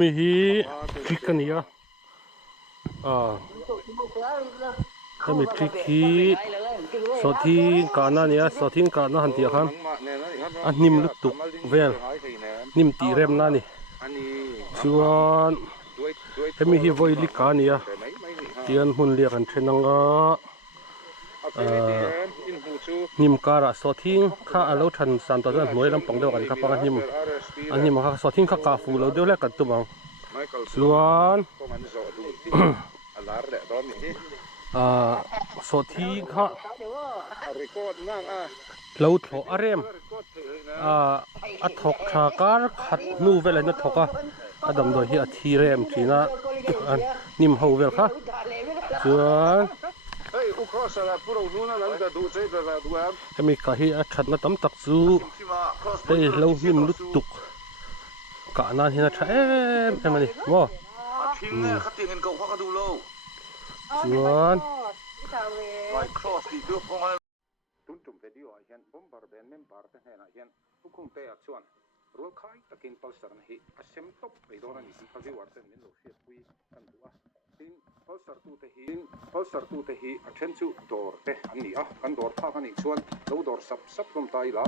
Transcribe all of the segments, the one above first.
มีฮีคลิกกันเนี่ยถ้ามีคลิกฮีสอทิ้งกาหน้าเนี่ยสอทิ้งกาหน้าหันเตียครับอันนิ่มลุกตุกเวลนิ่มตีเร็มนั่นนี่ส่วนถ้ามีฮีไวลิกาเนี่ยเตียนหุ่นเรียกันเทนังก็นิมการะสอทิ้งข้าเอาลูกทันสันตอนนั้นหน่วยลำปองเดียวกันครับปังนิมอันนี้มันสอทิ้งข้ากาฟูเราเดียวแรกกันตัวมังส่วนสอทิ้งข้าเราถออะไรมอัดถกขาการขัดนูเวลานัดถกอ่ะอดำโดยที่อธิเรมทีน่ะนิมเฮาเวลค่ะส่วนให้มีข้าที่ชัดมาตั้มตักซูให้เรานิ่มลุกตุกกะนานที่น่ะใช่เอ็มนี่ว้าส่วนตุ้นจุ่มเดียวเห็นผมบาร์เบนเมมบาร์เห็นเห็นทุกคนเตะส่วนรัวขายตะกินพัลสร์นี่อาเซมท็อปไปโดนนี่พัลวิวาร์เซนนี่เราเสียคุยกันตัวสินพัลสร์ตูเตหีอาเชนจูดอร์เตอันนี้กันดอร์ท่ากันอีกส่วนเราดอร์ซับลมตายละ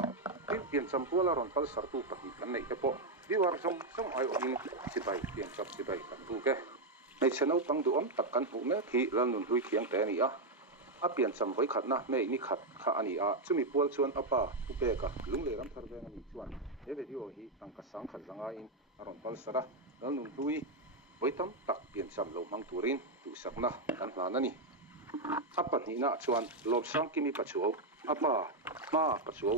ที่เปลี่ยนสัมพัวละรอนพัลสร์ตูตะกี้กันในเฉพาะวิวาร์ส่งไอโออินสิบใบเปลี่ยนสิบใบกันดูแกในชนเอาตั้งดูตักกันหูแม่ที่แล้วนุ่นลุยเขียงแต่นี่เปลี่ยนสัมไว้ขัดนะไม่นี่ขัดข้าอันนี้จะมีปวดชวนป้าผู้เปกะลุงเลี้ยงทารเวงอันนี้ชวนเดี๋ยวที่ว่าฮีตั้งกระสังขัดสังไงอารมณ์พัลสระแล้วนุ่นลุยไว้ตั้มตักเปลี่ยนสัมลมมังตูรินตุสักนะกันหลานนี่ปัจจุบันชวนลมสังกิมีปัจจุบันป้ามาปัจจุบัน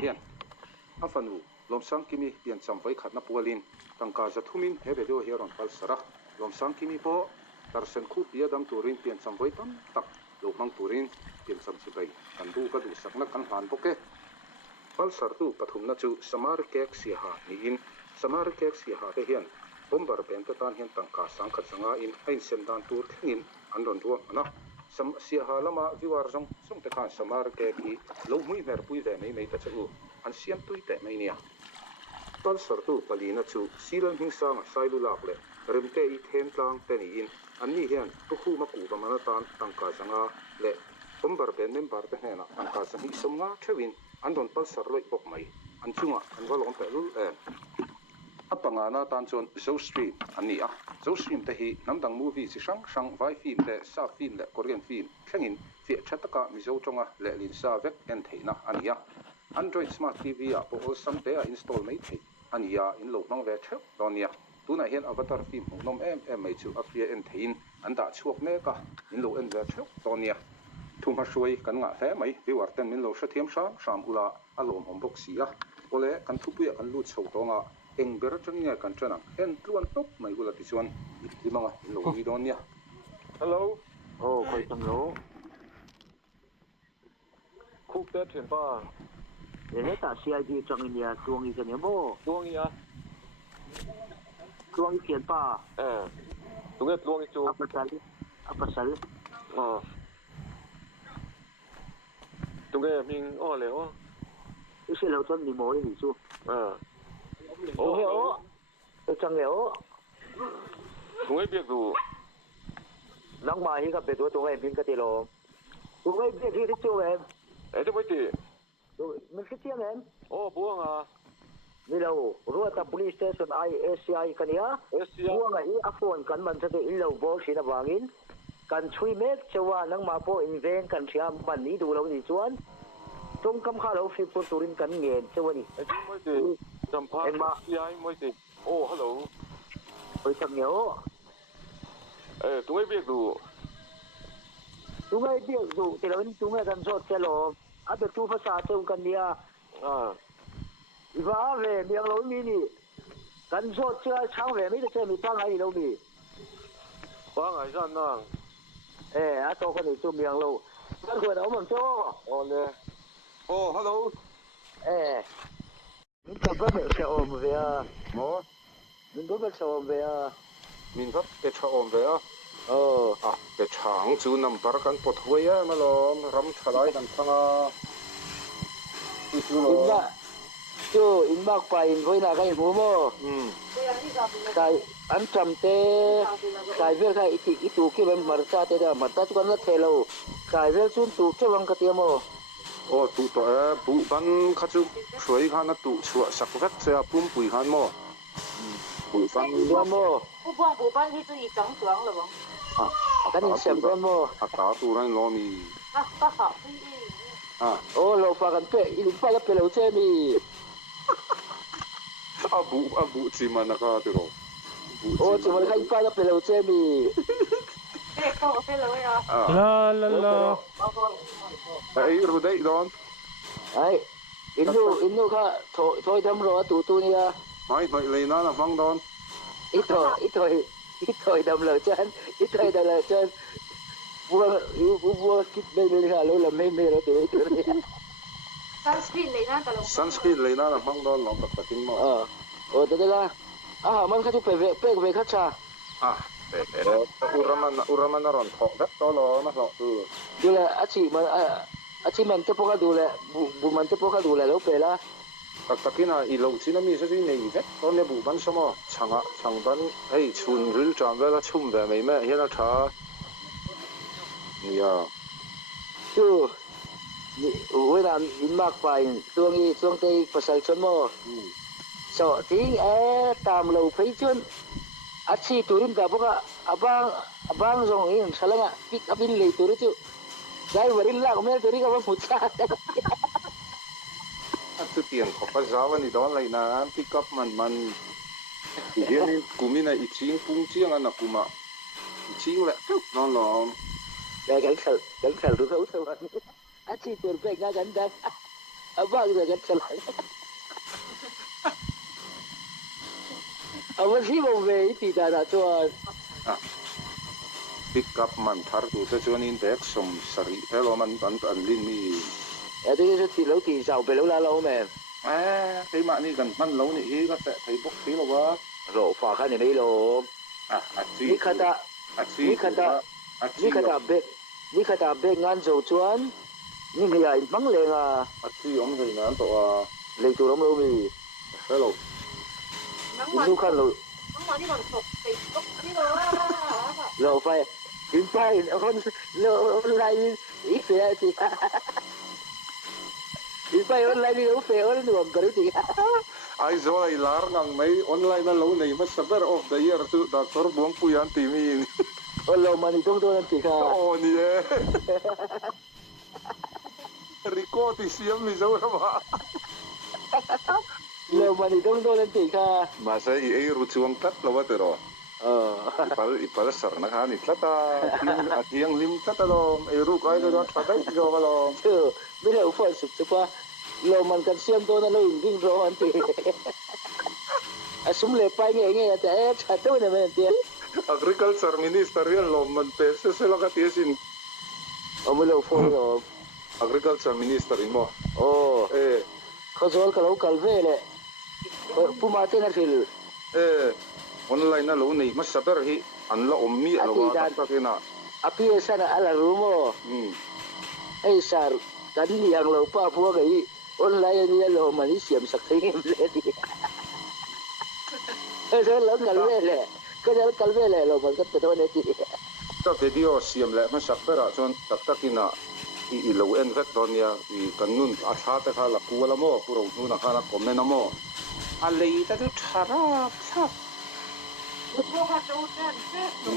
เฮียนฟันูลมสังกิมีเปลี่ยนสัมไว้ขัดนับปวลินตั้งกาจะทุ่มินเฮเบดีโอเฮรอนพัลสระลมสังกิมีพอตารเซนคูปียดัมตูรินเปลี่ยนสัมไว้ตั้มตักลูกมังตูรินเปลี่ยนสัมสิบใบกันดูก็ดูสักนักกันผ่านพวกแกพัลสร์ตูปฐุมนัจูสมาร์เก็กเสียหานี่อินสมาร์เก็กเสียหาเฮียนผมบาร์เบนตะตานเฮียนตั้งกาสังขัดสังอินให้เส้นดานตูร์ทิ้งอินอันโดนตัวนะเสียหาละมาวิวาร์ส่งแต่การสมาร์เก็กอีลูกมุ้ยเมร์ปุยเดไม่ตัดจูอันเสียมตุยแต่ไม่เนี่ยพัลสร์ตูปลีนัจูซีรันหิงสังไซลุลักเล่ริมเตอีเทนตังเตนี่อินอันนี้เฮียนทุกคู่มากูประมาณตั้งกาสังเล่ผมบาร์เบนเมมบาร์เตเฮนะตั้งกาสังฮิสมงาเชวินอันโดนพัลสร์ลอยปกไม่อันจุงอันว่าลงแต่รุ่นปังงานาตันจนโซสตรีมอันนี้โซสตรีมเตหีน้ำดังมูวี่สิช่างไวฟิล์มเตซาฟิล์มเตคอเรียนฟิล์มแข่งอินฟิชัตตะกามิโซจงเล่ลินซาเวกเอ็นเทนะอันนี้Android Smart TV พวกสัมเตะอินสตอลไม่ถี่อันนี้อินโหลดมังเวชตอนนี้ตัวไหนเห็นอวตารฟิล์มน้องไม่จู่อัพเดทเอ็นเทนอันดับช่วงนี้ก็อินโหลดเอ็นเวชตอนนี้ทุ่มมาช่วยกันงะแต่ไม่วิวัฒน์มินโลชเทียมชามอุลาอารมณ์ของพวกเสียโอเล่กันทุบเปียกันลูดโชว์ตัวเอ็งเบอร์จังเนี่ยกันจังเห็นล้วนตุ๊บไม่อุลาที่ชวนที่มังอินโหลดวิดอนเนี่ยฮัลโหลโอ้คอยจังโหลคุกเตะเห็นป่ะเดี๋ยวตาเสียดีจังเนี่ยดวงอีกเนี่ยโม่ดวงอีดวงอีเขียนป่ะตรงนี้ดวงอีจูอัปสัลตรงนี้มิงอ้อเลยอ๋อไม่ใช่เราต้นดีโม่ยังมีจูโอ้โหจังแล้วตรงนี้เบียกดูน้องมาที่กับเป็ดตัวตรงนี้พิงกติโลตรงนี้เบียกที่จูเองจะไม่ตีมันคิดยังไงโอ้บัวงานี่เรารู้ว่า police station ISCI กันเนี่ยบัวงาอีอัฟอนกันมันจะได้อินเราบอกสินะวางินกันช่วยเมฆเชื่อว่านังมาโปอินเวนกันเชียมบันนี้ดูเราดีส่วนตรงคำข้าเราฟิปตุรินกันเงินเชื่อว่านี่ไม่ตีจำพา ISCI ไม่ตีโอ้ฮัลโหลไปทำเงี้ยตัวไอ้เบียกดูแต่เราเป็นตัวไอ้กันสดเจริญอาจจะตัวภาษาเจ้ากันเนี่ยว่าเว้ยเมียเรามีนี่กันสดเจ้าช่างเว้ยไม่ได้เจ้ามีตั้งไงเรามีว่าไงสั่นนั่งโตคนนี้ตัวเมียเราแล้วคนเอามันโตโอ้เลยโอ้ฮัลโหลmình có biết sao ôm về mỏ mình có biết sao ôm về mình có biết sao ôm về cái chẳng chú nằm bắtกันปวดหัวมาล้อมรำทลายกันทั้งอินบ้าจู่อินบ้าไปอินไว้น่ะก็อินหัวโม่ cái anh trầm tê cái việc hay ít tụ kia bên mặt ta tê đó mặt ta chú con nó thế lâu cái việc chun tụ cho bằng cái tiệm mồ tụ tọa bụ văn khát chú suy khăn nó tụ sửa sặc vắt xe bún bùi khăn mò bùi văn tiệm mồ不帮不帮去自己整装了吧？cái này xem con mồ đá tụ này lo mì不好，lâu pha gần pe ít pha cái pe lâu chơi mi bụ chỉ mà nó có được rồi chỉ mà cái pha cái pe lâu chơi mi飞了呀！ La la la. ấy rồi đấy đó ấy inu ka thôi đâm rồi tụ nia mày lấy nó là văng đó ít thôi đâm lời chân ít thôi đâm lời chân vua kít bên bên hà lô là mê mê rồi tụi sunscreen lấy nó văng đó lòng tập kinh mà thế là mình khát chụp về khát cha uraman nó còn thọ rất to lo nó thọ dù là chị mình tiếp tục đủ là bu mình tiếp tục đủ là lâu về là tập kinh là lâu chỉ nó mi sẽ gì này vậy đó là bu ban sao mà chẳng ban ấy chun rượu tràn về là chum về mấy mẹ hiện là cha yeah chứ với làm in mạc phải xuông tây phải sạch chân mò sợ tiếng tam lâu phế chân chị turin cả bốc abang dong in salah pick up in late turi tu gay warin lah kau turi kau pucat tu tiền có phải giáo anh đó lại na pick up man hiện cúm này ít chiang pung chiang anh cúm chiang lại nó gay gan sal tu kau tu chị tur pe gay gan dah abang tu gan sal abang sih mau về thì đã cho pick up man thar tu te chuan in bek som sari hello man an lin mi thế thì lâu thì giàu về lâu la lâu mà cái mạng này gần man lâu này hi có thể thấy bốc khí rồi quá rồi phá khai này đấy rồi ni khata bek ngan dầu chuan ni người ai mắng lên chi ông thầy nán tổ lên tụ lắm lâu mi hello Indo kan lo lo phải in phải online ít phải thì ít phải online đi đâu phải online nuông cái gì ai rồi lar ngang mấy online na lâu này mất server of the year tu doctor buông puyan timi lo mani tong tong nanti ka ni Rico ti siam mi zo ma lo mani tong tong nanti ka masa i ruchuang tat lo wa tero ipal sar na kan itlata yang lim tata lo ru kai do tatai jo lo chứ bây giờ phải sụp sụp qua lo man kan siam to na lo ding ro anti asum le pai nge ta chato na men ti agriculture minister yan lo man pese se lo ka tiesin lo fo agriculture minister mo khazol kalau kalvele pumate na fil online na lo nei mas saber hi an la ommi lo wa ta kena api sana ala rumo ai sar kan liang lo pa pu gai online ni lo mani siam sak thei ngem le ti eso lo kalvele cái kalvele lo man ka to ne ti ta video siam le mas saber chon tak kina i lo en vet donia i kanun a tha ta khala kuala mo puro nu na khala komen mo a lei ta tu thara tha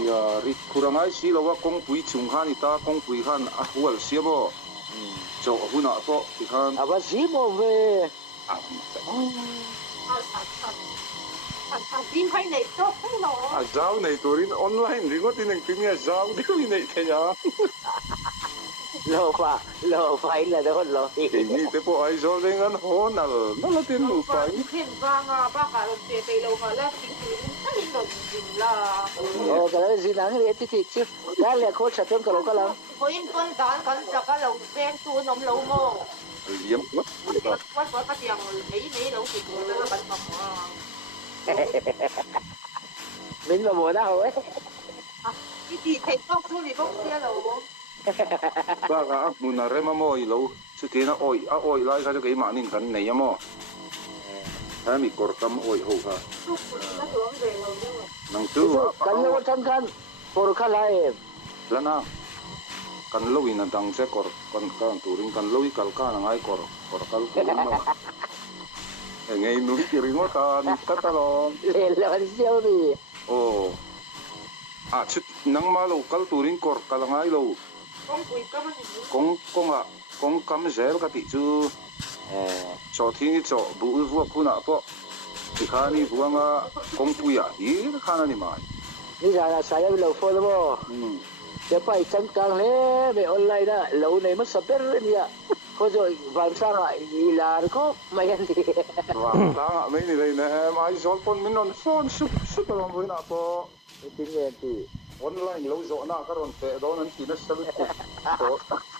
ya ri kurangai si lo wa kong pui chung khan ita kong pui khan a hual siamo cho huna to ti khan aba simo ve tin hay này tốt thế nó a zau nei turin online ringo tin ang tin ya zau di nei the ya lo phải là đó lo ni te po ai zo dengan honal na la tin lu pai thiên vang à bác cả lần về tây lâu mà lên thì nó hình đồng gì là cái đó gì nắng thì chứ đã là khó chặt cái lỗ lắm có in tuần đán cần chặt cái lồng sen tu nấm lâu mồ liếm mất quát cái tiền mấy lâu thì cũng rất là bận mập mình mà mùa nào ấy cái gì thầy không tu thì không kia đâu ba ga muna rema mo i lo chu te na oi lai ka ke ma nin kan nei mo ha mi kor tam oi ho ha kan lo chan kan kor khala em lana kan lo in dang se kor kan turing kan lo kal ka ngai kor kal turing no ngay nuôi kiri ngó ta ni ta lo le lo siêu đi chút nang ma lo kal turing kor kal ngai lo kong kam zel ka ti chu Sawhthing cho bu vu khu na po thì khá ni vu nga kong pu ya hi khá na ni mai ni ra saya lo follow mo để phải chân càng lẽ về online đó lâu này mất sắp đến nha có rồi vàng sang lại là có mày ăn gì vàng sang ạ mấy này nè mai gió con mình non phone sup sup lòng với nè po tiếng nghe thì online lâu gió na cáiron tệ đó nên chỉ nó sắp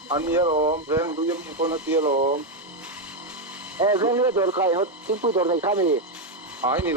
anh nhớ rồi ven đuôi mi con nó tia rồi ven nữa rồi cái hot tiếng pui rồi này khai mi ai ni